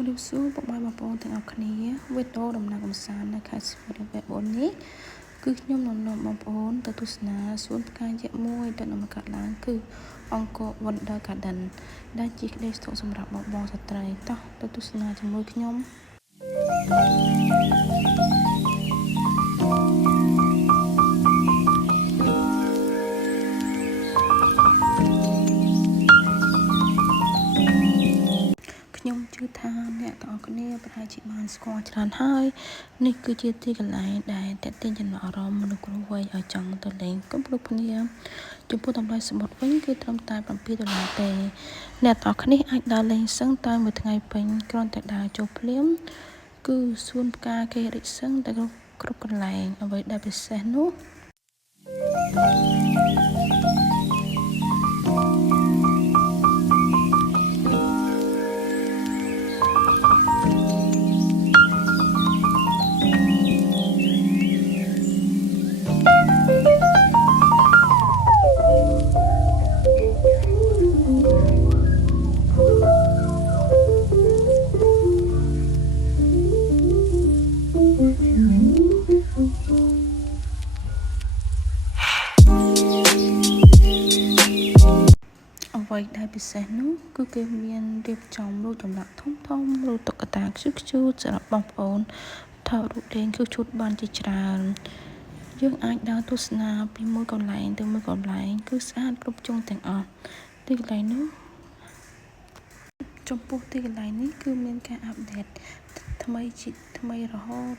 ជំរាបសួរបងប្អូនទាំងអស់គ្នាវីដេអូដំណើរកម្សាន្តនៅខេត្តសៀមរាប4នេះគឺខ្ញុំនាំបងប្អូនទៅទស្សនាសួនផ្កាយៈមួយដែលនំកាត់ឡើងគឺអង្គរ Wonder Garden ដែលជាក្តីស្តុកសម្រាប់បងស្ត្រីតោះទៅទស្សនាជាមួយខ្ញុំខ្ញុំជឿថាអ្នកទាំងអស់គ្នាប្រហែលជាបានស្គាល់ច្រើនហើយនេះគឺជាទីកន្លែងដែលទាក់ទាញចំណាប់អារម្មណ៍មនុស្សគ្រប់វ័យឲ្យចង់ទៅលេងគ្រប់គ្នាចំពោះតម្លៃសមុទ្រវិញគឺត្រឹមតែ$7ទេអ្នកទាំងអស់គ្នាអាចដើរលេងសឹងតែមួយថ្ងៃពេញគ្រាន់តែដើរចូលភ្លាមគឺសួនផ្កាគេរីកសឹងតែគ្រប់កន្លែងអ្វីដែលពិសេសនោះអ្វីដែលពិសេសនោះគឺគេមានរៀបចំរូបចម្លាក់ធំរូបតុក្កតាខ្ជូតសម្រាប់បងប្អូនថតរូបលេងខ្ជូតបានជាច្រើនយើងអាចដើរទស្សនាពីមួយកន្លែងទៅមួយកន្លែងគឺស្អាតគ្រប់ជ្រុងទាំងអស់ទីកន្លែងនោះចំពោះទីកន្លែងនេះគឺមានការអាប់ដេតថ្មីរហូត